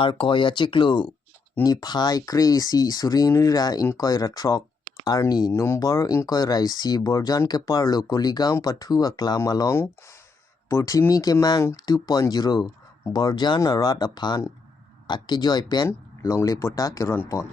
ar koya chiklu ni phai kre si surinira inkoi ratrok arni number inkoi rai si borjan ke parlo koligam pathu akla malong porthimi ke mang 2.0 borjan arat aphan akke joy pen longle pota ke ronpon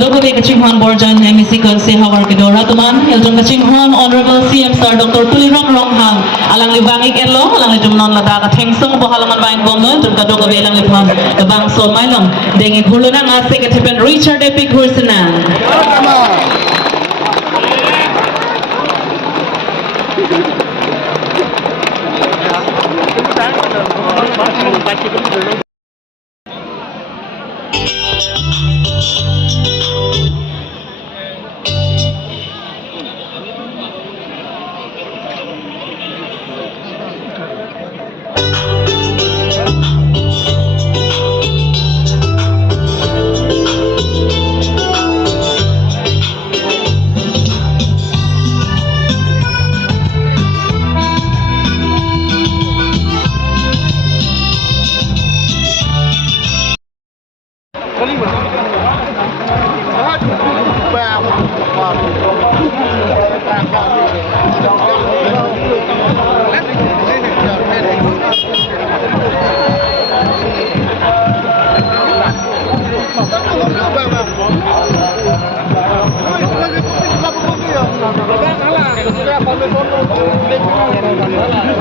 Dogo Kachinghan Borjan MEC Konse Hawar Kedora Tuman Hilton Kachinghan Honorable CM Sir Dr. Tulirong Ronghang Alang Libangik Elo Alang Jumnon Ladaka Tengsong Bohalaman Bain Bono Jumka Dogo Belang Lipan Bang Sol Mailong Dengi Hulunang Asik Atipen Richard Epic Hursinan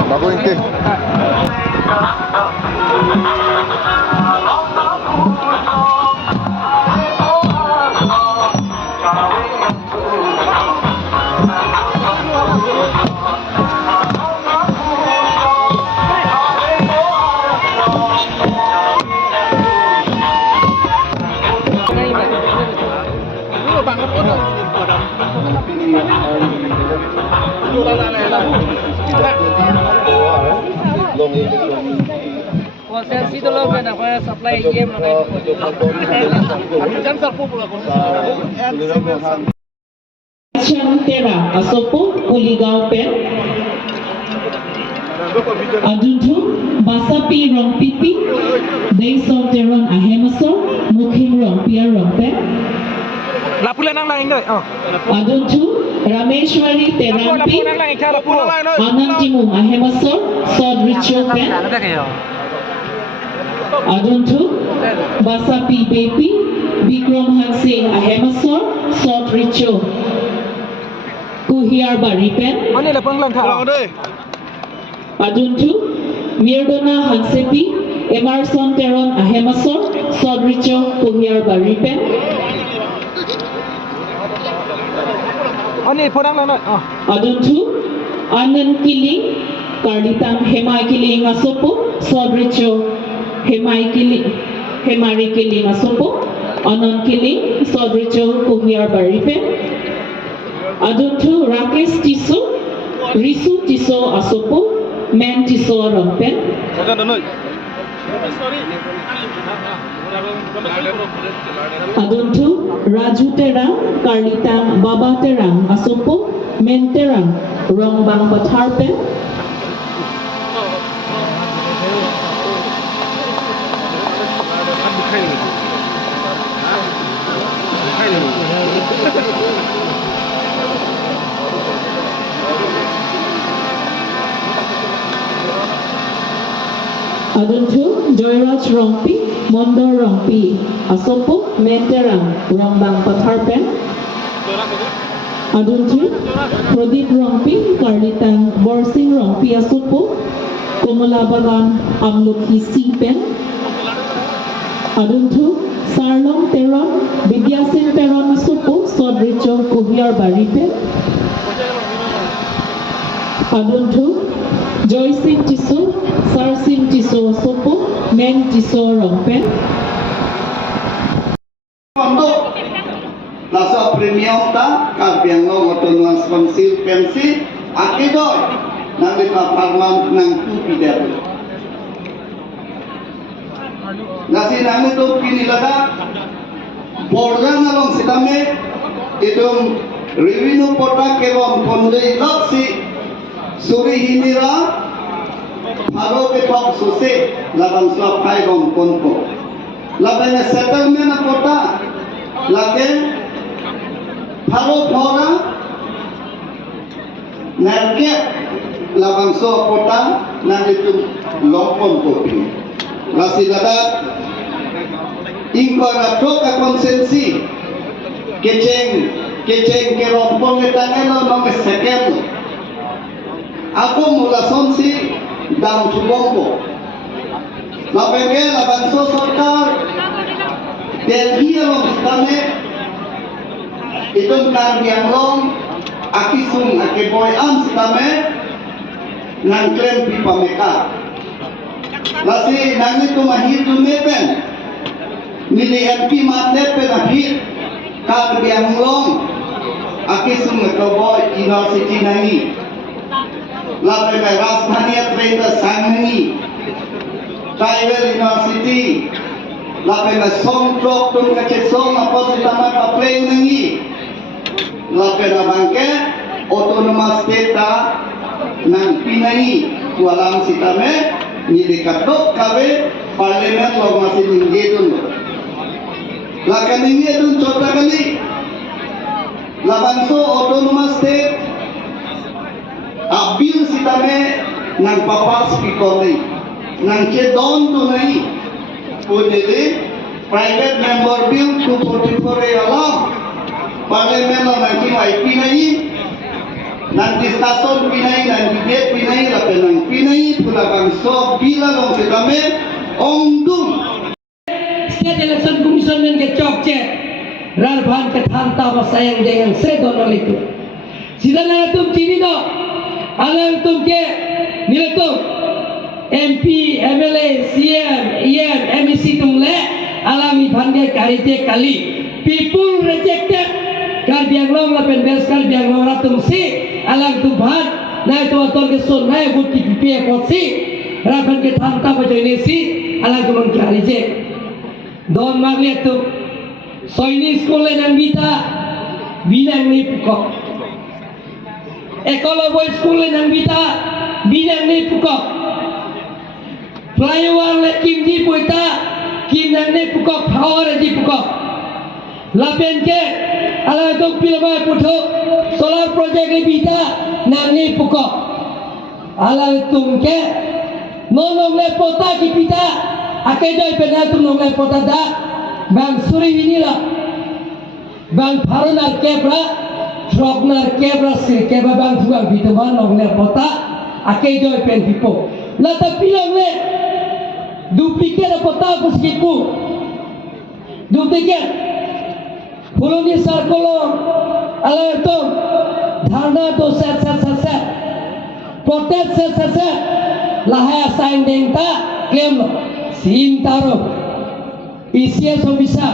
Bago inte. Konsensi dulu kan apa supply game Chantera Asopo Kuligao Pen Aduntu Basapi Rong Pipi Daysong Teron Ahemasor Mukim Rong Pia Rong Pen Lapulan ang lain doy. Oh. Aduntu Rameshwari Terampi Anantimum Ahemasor Sod Ritual Pen Aduntu Basapi Baby Bikram Hanse Ahemasor Sod Ritual Kuhiar Baripen Ano la panglang ka? Aduntu Mirdona Hansepi Emerson Teron Ahemasor Sod Ritual Kuhiar Baripen Ano porang lang oh. Aduntu Anand Kiling Karditang Hemai Kiling Asopo Sod Ritual Hemari Kiling Asopo Anand Kiling Sod Ritual Kuhiar Baripen Aduntu Rakesh Tiso Risu Tiso Asopo Men Tiso Rompen Aduntu Raju Terang Karlitang Baba Terang Asopo Men Terang Rongbang Batharpen Aduntu Joyraj Rongpi Mondo Rongpi Asopo Menterang Rongbang Patharpen Aduntu Pradip Rongpi Karlitang Borsing Rongpi Asopo Komalabagan Amlukhi Sipen Aduntu Sarlong Teron Vidyasin Teron Asopo Sodricho Kuhiar Baripen Aduntu Joycing Tiso Sarsing Tiso Asopo Men Tiso Rompen Nasa premium ta kabiang ngo ngoton lang sponsil pensi akidoy nang ipapagman ng tupider. Nasi nang ito pinilada, bordan along sitame, itong revenue pota kebon pondei laksi, suri hinira, haro ketok suse, laban suap kai gong konko. Laban settlement pota, lake, haro phora, narke, laban suap pota, nang itong lopon kopi. Nasi dadat, ingkora troka konsensi, keceng ke rompong etangelo nong sekelo. Ako mula sonsi dang chubongko. Lapenge labanso sarkar Delhi along stame itong karbiang long akisung akeboy am stame nang klem pipa meka. Nasi nangit tumahit tumepen mili MP matepen ahit karbiang long akisung akeboy university nangi. Lape में राजधानी ट्रेन Sanghni tribal university लाpe में सोम ट्रोक तुम कचे सोम अपोजिट में पप्ले नंगी लाpe ना बंके ऑटोनोमस स्टेट का नंग पिनई वालाम सिता में निदेकाटो कावे पार्लियामेंट लोग masih निंगे तुम लाके निंगे तुम चौथा कली लाबंसो autonomous state Abil sitame nang papas people ni, nang cedon tu ni, pudeli private member bill 244 alam, parliament lo nang kimai pinai, nang discussion pinai, nang debate pinai, lape nang pinai, pula bangso bila lo sitame ongdum. State election commission men ke chok che, ralbhan ke thanta basayang dengan sedon itu. Sidana tum cini do. Alam तुमके नीले तुम MP, MLA, CM, EM, MEC तुमले alami bhande karite kali people rejected karbiang long la pen bes karbiang long ratum si alam tu bhat nai to ator ke son nai buti pipe potsi raban ke thamta bajone si alam tu mon karije don magle tu soini skole nang bita binang ni pukok Ekolo boy school nang bita binang ni pukok flyover le kim di puita kim nang ni pukok power di pukok lapen ke ala tok pilba puto solar project ni bita nang ni pukok ala tum ke nonong le pota ki bita ake doi pena tum nong le pota da bang suri hinila bang pharonar kebra Trognar kebra sir kebra bang buang bituman nong le pota ake joy pen pipo la tapi lang le duplicate pota pus kipu duplicate puloni sarkolo ala to dharna to set protect set lahaya sign denta claim sim taro PCS officer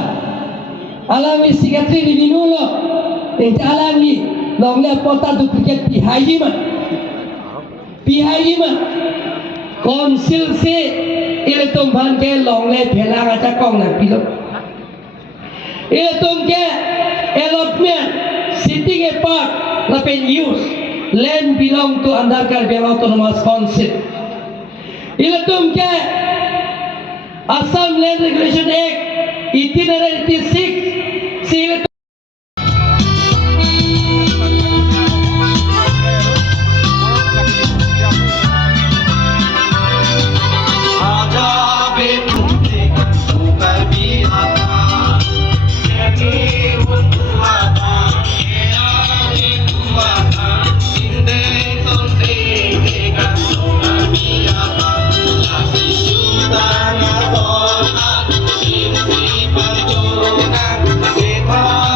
alami secretary dinulo alam ni long le pota duplicate PHI man konsil se ile tum bhan ke long le phela ga cha kong na pilo ile tum ke allotment sitting apart la pen use land belong to under Karbiang Autonomous Council ile tum ke Assam Land Regulation Act 1886 sile Bye.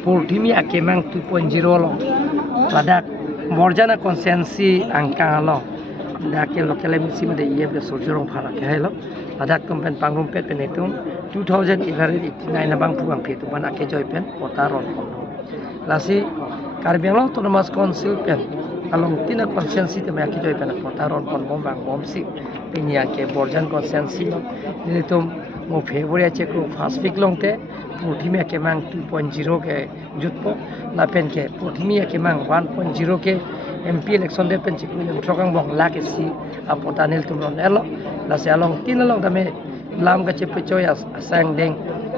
Portimi akemang 2.0 lo ladak morjana konsensi angka lo dake lokale musim de iye be sorjorong phara ke helo ladak kompen pangrum pet penetung 2089 na bang puang phetu ban ake joy pen otaron kono lasi karbelo autonomous council pen along tina konsensi te me ake joy pen otaron kon bom bang bom si pinya ke borjan konsensi lo nitum mo february che ko fast week longte Portimi akemang 2.0 ke jutpo lapen ke Portimi akemang 1.0 ke MP election de pen chiklu yang trokang bong la ke si apotanel tumron elo la se along tin long dame lam ka chepe choya sang deng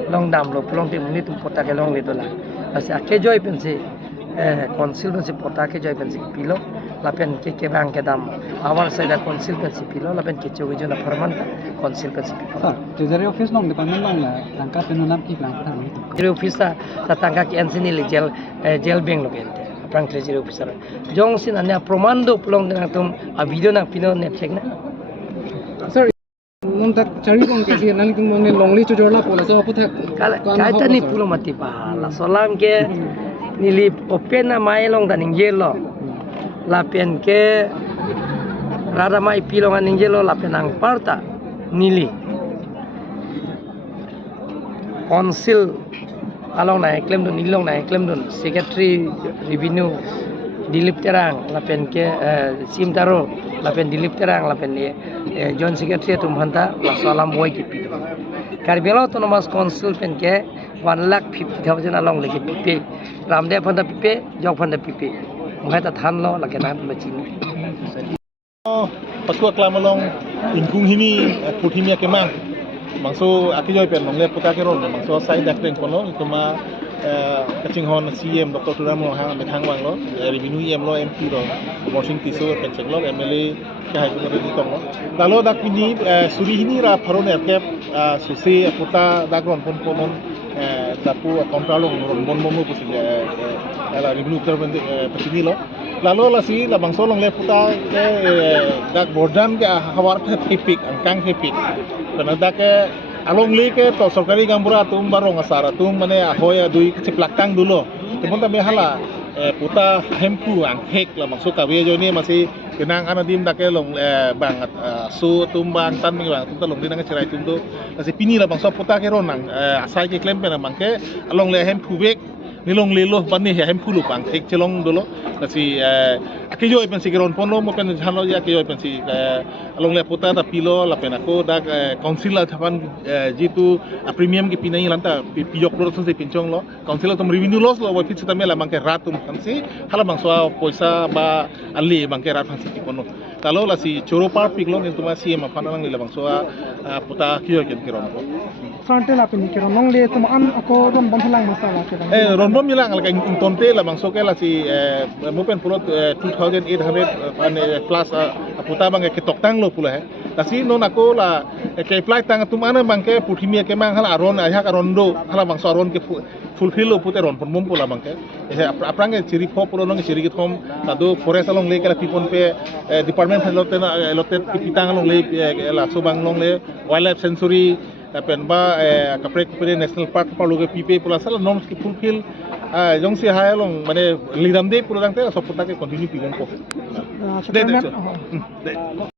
long dam lo plong te muni tum pota ke long le dola la se ake joy pen se council pen se pota ke joy pen se pilo lapen ke bang ke dam awal sai da council pen se pilo lapen ke chogi jona perman council pen se pilo Treasury office nong department nong la tangka penunam ki plan tang. Treasury officer sa tangka ki ensini le jail bank lo gente prang treasury officer jong sin anya promando plong na tum a video na pino ne check na Sir, nong tak cari kong kasi nang ting mong longli chu jorla pola so puthak. kaita ni pulo mati pa la solam ke nili open na mai long da ningjelo la pen ke rada mai pilong an ningjelo la penang parta nili council along na claim don nilong na claim don secretary revenue Dilip Terang lapen ke sim taro lapen Dilip Terang lapen John secretary tum hanta la salam boy ki pido Karbela autonomous council pen ke 1,50,000 along lagi pipe Ramdev hanta pipe jok hanta pipe mai ta than lo la ke na machine Pasua klamalong ingkung hini puthimia kemang mangso akijoy pen nongle puta ke ron mangso sai dak reng kono ituma kaching hon CM Dr. Turam hang bethang wang lo revenue em lo MP lo motion tiso pen chek lo MLA ka hai ko ri tong lo lalo dak pini suri hini ra pharon erkep susi puta dak ron pon pon dapu kontrolong ron mon momo pusi ala revenue terben pesini lo lalu lasi labang solong le puta ke dak bordan ke hawar ke tipik angkang tipik karena dak ke along le ke to sorkari gambura tum barong asara tum mane ahoya dui ciplakang dulu temun tabe hala puta hempu angkek la maksud kawe jo ni masih kenang anadim dak ke long bangat su tum bang tan mi bang tum long dinang cerai tum tu masih pini la bangso puta ke ronang asai ke klem pe na mangke along le hempu bek nilong lelo pani hem pulu bang tek celong dolo kasi aki joy pensi keron pono mo pen jalo ya aki joy pensi along le puta ta pilo la pena ko dak council la thapan jitu premium ki pinai lanta piyok lo sen se pinchong lo council tom revenue loss lo wa pitsa tamela mangke ratum kansi hala mangso poisa ba ali mangke rat hansi pono talo la si choro par piklo ni tuma si ma phana lang le mangso puta ki joy ken keron ko Santai lah pun kira nong le tu an aku ron banthalang masalah kira. ron bom milang la ing tonte la mangso ke la si mopen puro 2800 plus puta bang ke toktang lo pula hai tasi non aku la ke flight tang tu mana bang ke puthimia ke mang hala aron ayah arondo hala bang so aron ke fulfill lo pute ron pon mom pula bang ke aprang ke ciri pho pulo nong ciri ke thom tado forest along le ke la pipon pe department lotet pitang along le la so bang long le wildlife sanctuary pen ba kapre kapre national park parlo ke pipe pula sala norms ki fulfill jong si hai long mane lidam de pura dang te so puta ke continue pigong ko